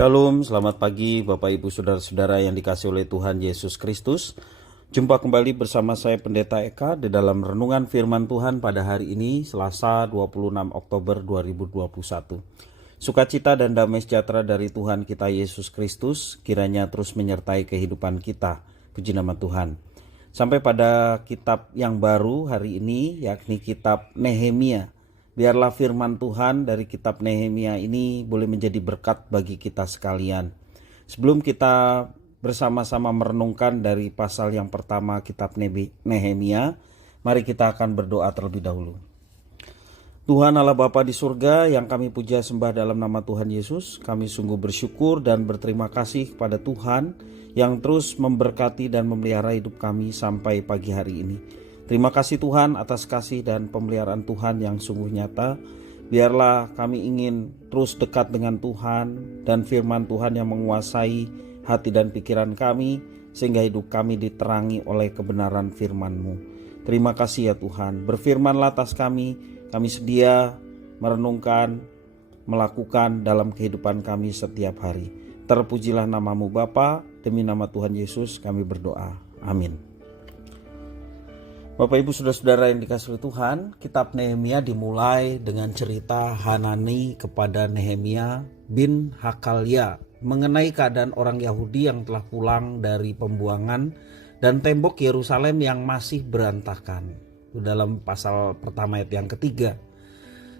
Shalom, selamat pagi Bapak Ibu Saudara-saudara yang dikasihi oleh Tuhan Yesus Kristus. Jumpa kembali bersama saya Pendeta Eka di dalam renungan firman Tuhan pada hari ini Selasa 26 Oktober 2021. Sukacita dan damai sejahtera dari Tuhan kita Yesus Kristus kiranya terus menyertai kehidupan kita. Puji nama Tuhan. Sampai pada kitab yang baru hari ini, yakni kitab Nehemia. Biarlah firman Tuhan dari kitab Nehemia ini boleh menjadi berkat bagi kita sekalian. Sebelum kita bersama-sama merenungkan dari pasal yang pertama kitab Nehemia, mari kita akan berdoa terlebih dahulu. Tuhan Allah Bapa di surga yang kami puja sembah dalam nama Tuhan Yesus, kami sungguh bersyukur dan berterima kasih kepada Tuhan yang terus memberkati dan memelihara hidup kami sampai pagi hari ini. Terima kasih Tuhan atas kasih dan pemeliharaan Tuhan yang sungguh nyata. Biarlah kami ingin terus dekat dengan Tuhan dan firman Tuhan yang menguasai hati dan pikiran kami, sehingga hidup kami diterangi oleh kebenaran firman-Mu. Terima kasih ya Tuhan, berfirmanlah atas kami sedia merenungkan, melakukan dalam kehidupan kami setiap hari. Terpujilah nama-Mu Bapa, demi nama Tuhan Yesus kami berdoa. Amin. Bapak Ibu Saudara-saudara yang dikasihi Tuhan, kitab Nehemia dimulai dengan cerita Hanani kepada Nehemia bin Hakalia mengenai keadaan orang Yahudi yang telah pulang dari pembuangan dan tembok Yerusalem yang masih berantakan. Itu dalam pasal pertama ayat yang ketiga.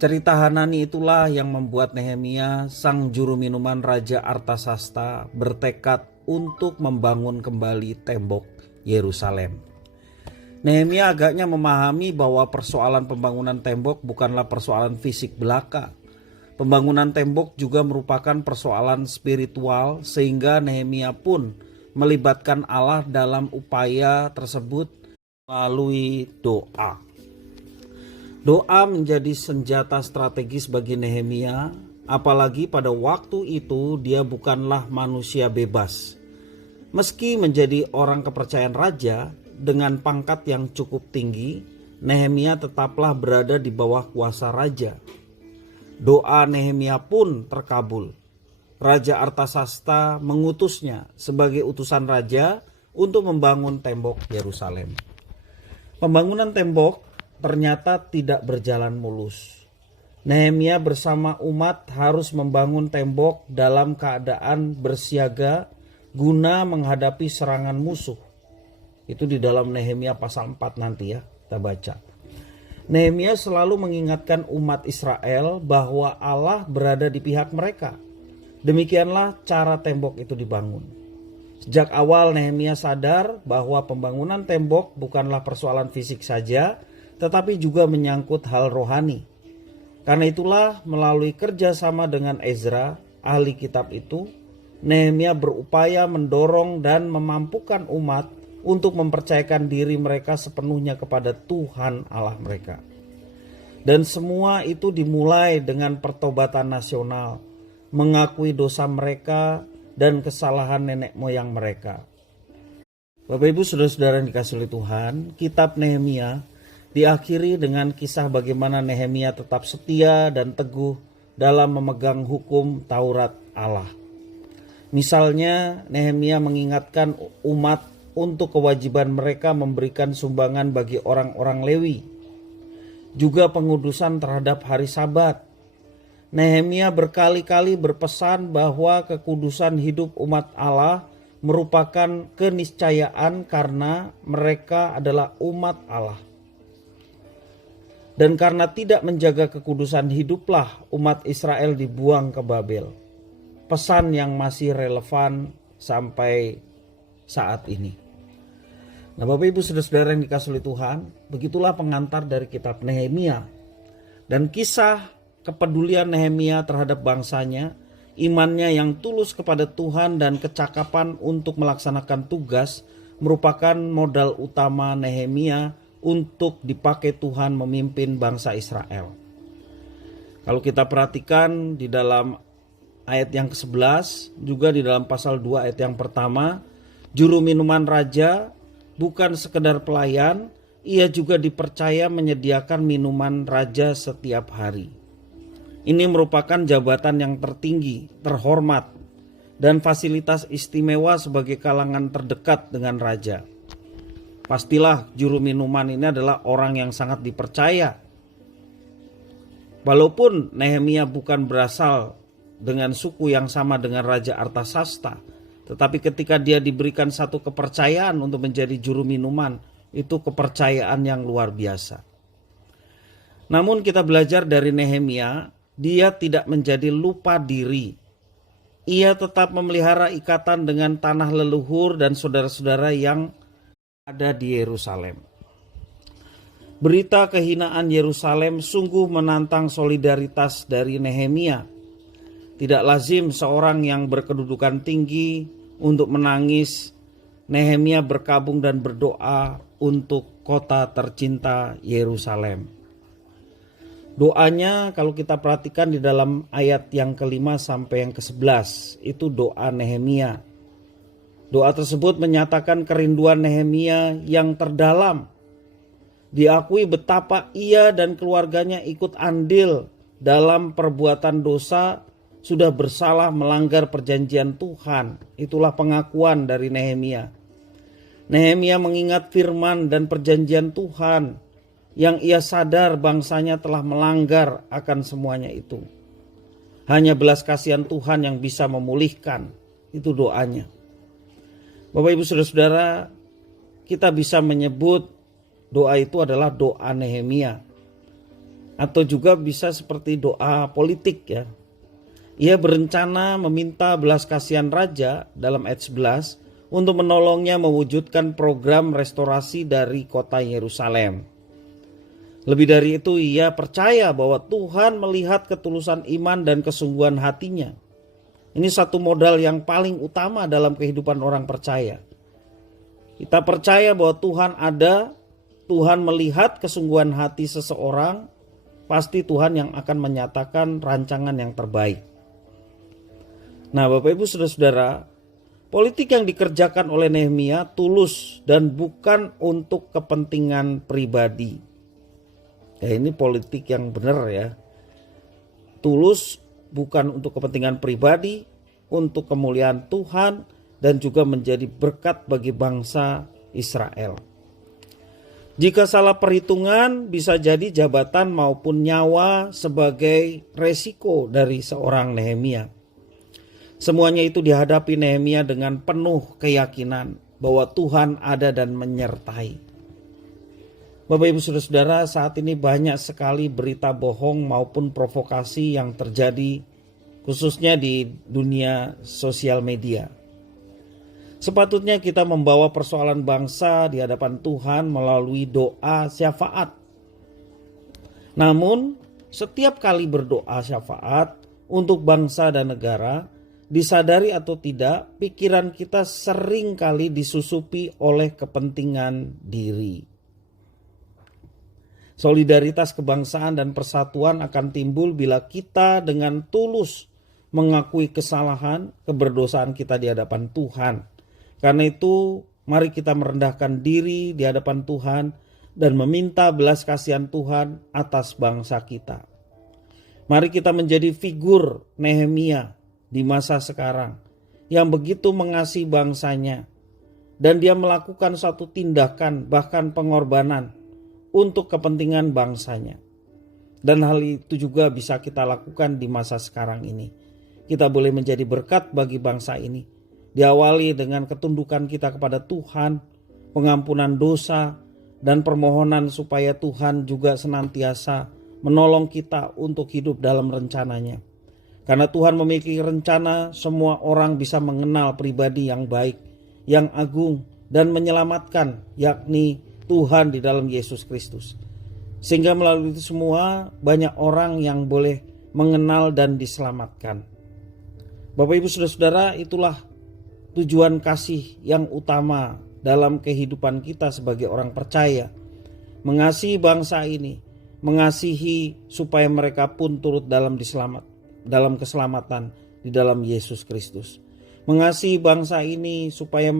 Cerita Hanani itulah yang membuat Nehemia, sang juru minuman Raja Artasasta, bertekad untuk membangun kembali tembok Yerusalem. Nehemia agaknya memahami bahwa persoalan pembangunan tembok bukanlah persoalan fisik belaka. Pembangunan tembok juga merupakan persoalan spiritual, sehingga Nehemia pun melibatkan Allah dalam upaya tersebut melalui doa. Doa menjadi senjata strategis bagi Nehemia, apalagi pada waktu itu dia bukanlah manusia bebas. Meski menjadi orang kepercayaan raja, dengan pangkat yang cukup tinggi, Nehemia tetaplah berada di bawah kuasa raja. Doa Nehemia pun terkabul. Raja Artasasta mengutusnya sebagai utusan raja untuk membangun tembok Yerusalem. Pembangunan tembok ternyata tidak berjalan mulus. Nehemia bersama umat harus membangun tembok dalam keadaan bersiaga guna menghadapi serangan musuh. Itu di dalam Nehemia pasal 4 nanti ya, kita baca. Nehemia selalu mengingatkan umat Israel bahwa Allah berada di pihak mereka. Demikianlah cara tembok itu dibangun. Sejak awal Nehemia sadar bahwa pembangunan tembok bukanlah persoalan fisik saja, tetapi juga menyangkut hal rohani. Karena itulah melalui kerjasama dengan Ezra, ahli kitab itu, Nehemia berupaya mendorong dan memampukan umat untuk mempercayakan diri mereka sepenuhnya kepada Tuhan Allah mereka. Dan semua itu dimulai dengan pertobatan nasional, mengakui dosa mereka dan kesalahan nenek moyang mereka. Bapak Ibu Saudara-saudara yang dikasihi oleh Tuhan, kitab Nehemia diakhiri dengan kisah bagaimana Nehemia tetap setia dan teguh dalam memegang hukum Taurat Allah. Misalnya, Nehemia mengingatkan umat untuk kewajiban mereka memberikan sumbangan bagi orang-orang Lewi, juga pengudusan terhadap hari Sabat. Nehemia berkali-kali berpesan bahwa kekudusan hidup umat Allah merupakan keniscayaan karena mereka adalah umat Allah. Dan karena tidak menjaga kekudusan hiduplah umat Israel dibuang ke Babel. Pesan yang masih relevan sampai saat ini. Nah, Bapak Ibu Saudara-saudara yang dikasihi oleh Tuhan, begitulah pengantar dari kitab Nehemia. Dan kisah kepedulian Nehemia terhadap bangsanya, imannya yang tulus kepada Tuhan dan kecakapan untuk melaksanakan tugas merupakan modal utama Nehemia untuk dipakai Tuhan memimpin bangsa Israel. Kalau kita perhatikan di dalam ayat yang ke-11, juga di dalam pasal 2 ayat yang pertama, juru minuman raja bukan sekedar pelayan, ia juga dipercaya menyediakan minuman raja setiap hari. Ini merupakan jabatan yang tertinggi, terhormat, dan fasilitas istimewa sebagai kalangan terdekat dengan raja. Pastilah juru minuman ini adalah orang yang sangat dipercaya. Walaupun Nehemia bukan berasal dengan suku yang sama dengan Raja Artasasta, tetapi ketika dia diberikan satu kepercayaan untuk menjadi juru minuman, itu kepercayaan yang luar biasa. Namun kita belajar dari Nehemia, dia tidak menjadi lupa diri. Ia tetap memelihara ikatan dengan tanah leluhur dan saudara-saudara yang ada di Yerusalem. Berita kehinaan Yerusalem sungguh menantang solidaritas dari Nehemia. Tidak lazim seorang yang berkedudukan tinggi untuk menangis. Nehemia berkabung dan berdoa untuk kota tercinta Yerusalem. Doanya kalau kita perhatikan di dalam ayat yang ke-5 sampai yang ke-11, itu doa Nehemia. Doa tersebut menyatakan kerinduan Nehemia yang terdalam. Diakui betapa ia dan keluarganya ikut andil dalam perbuatan dosa, sudah bersalah melanggar perjanjian Tuhan. Itulah pengakuan dari Nehemia. Nehemia mengingat firman dan perjanjian Tuhan yang ia sadar bangsanya telah melanggar akan semuanya itu. Hanya belas kasihan Tuhan yang bisa memulihkan. Itu doanya. Bapak Ibu Saudara-saudara, kita bisa menyebut doa itu adalah doa Nehemia. Atau juga bisa seperti doa politik ya. Ia berencana meminta belas kasihan raja dalam ayat 11 untuk menolongnya mewujudkan program restorasi dari kota Yerusalem. Lebih dari itu, ia percaya bahwa Tuhan melihat ketulusan iman dan kesungguhan hatinya. Ini satu modal yang paling utama dalam kehidupan orang percaya. Kita percaya bahwa Tuhan ada, Tuhan melihat kesungguhan hati seseorang, pasti Tuhan yang akan menyatakan rancangan yang terbaik. Nah, Bapak Ibu Saudara-saudara, politik yang dikerjakan oleh Nehemia tulus dan bukan untuk kepentingan pribadi. Ya, ini politik yang benar ya. Tulus bukan untuk kepentingan pribadi, untuk kemuliaan Tuhan dan juga menjadi berkat bagi bangsa Israel. Jika salah perhitungan, bisa jadi jabatan maupun nyawa sebagai resiko dari seorang Nehemia. Semuanya itu dihadapi Nehemia dengan penuh keyakinan bahwa Tuhan ada dan menyertai. Bapak Ibu Saudara-saudara, saat ini banyak sekali berita bohong maupun provokasi yang terjadi khususnya di dunia sosial media. Sepatutnya kita membawa persoalan bangsa di hadapan Tuhan melalui doa syafaat. Namun setiap kali berdoa syafaat untuk bangsa dan negara, disadari atau tidak, pikiran kita sering kali disusupi oleh kepentingan diri. Solidaritas kebangsaan dan persatuan akan timbul bila kita dengan tulus mengakui kesalahan, keberdosaan kita di hadapan Tuhan. Karena itu, mari kita merendahkan diri di hadapan Tuhan dan meminta belas kasihan Tuhan atas bangsa kita. Mari kita menjadi figur Nehemia di masa sekarang yang begitu mengasihi bangsanya, dan dia melakukan satu tindakan bahkan pengorbanan untuk kepentingan bangsanya. Dan hal itu juga bisa kita lakukan di masa sekarang ini. Kita boleh menjadi berkat bagi bangsa ini. Diawali dengan ketundukan kita kepada Tuhan, pengampunan dosa, dan permohonan supaya Tuhan juga senantiasa menolong kita untuk hidup dalam rencananya. Karena Tuhan memiliki rencana, semua orang bisa mengenal pribadi yang baik, yang agung, dan menyelamatkan, yakni Tuhan di dalam Yesus Kristus. Sehingga melalui itu semua banyak orang yang boleh mengenal dan diselamatkan. Bapak Ibu Saudara-saudara, itulah tujuan kasih yang utama dalam kehidupan kita sebagai orang percaya. Mengasihi bangsa ini, mengasihi supaya mereka pun turut dalam keselamatan di dalam Yesus Kristus. Mengasihi bangsa ini supaya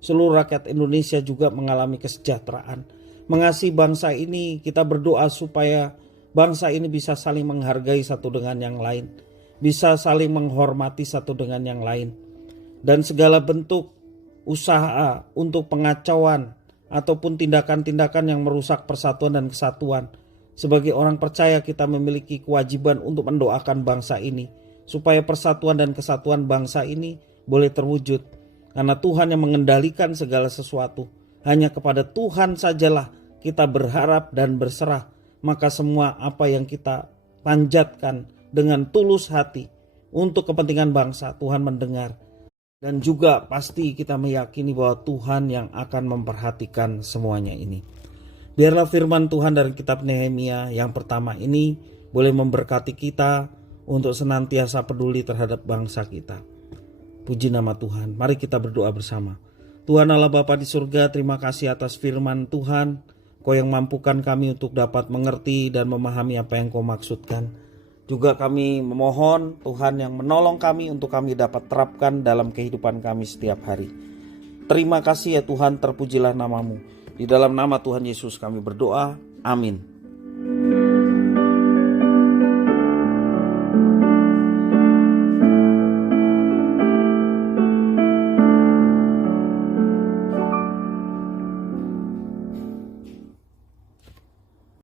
seluruh rakyat Indonesia juga mengalami kesejahteraan. Mengasihi bangsa ini, kita berdoa supaya bangsa ini bisa saling menghargai satu dengan yang lain, bisa saling menghormati satu dengan yang lain. dan segala bentuk usaha untuk pengacauan ataupun tindakan-tindakan yang merusak persatuan dan kesatuan. Sebagai orang percaya, kita memiliki kewajiban untuk mendoakan bangsa ini supaya persatuan dan kesatuan bangsa ini boleh terwujud, karena Tuhan yang mengendalikan segala sesuatu. Hanya kepada Tuhan sajalah kita berharap dan berserah. Maka semua apa yang kita panjatkan dengan tulus hati untuk kepentingan bangsa, Tuhan mendengar. Dan juga pasti kita meyakini bahwa Tuhan yang akan memperhatikan semuanya ini. Biarlah firman Tuhan dari kitab Nehemia yang pertama ini boleh memberkati kita untuk senantiasa peduli terhadap bangsa kita. Puji nama Tuhan. Mari kita berdoa bersama. Tuhan Allah Bapa di surga, terima kasih atas firman Tuhan. Kau yang mampukan kami untuk dapat mengerti dan memahami apa yang Kau maksudkan. Juga kami memohon Tuhan yang menolong kami untuk kami dapat terapkan dalam kehidupan kami setiap hari. Terima kasih ya Tuhan, terpujilah namamu. Di dalam nama Tuhan Yesus kami berdoa. Amin.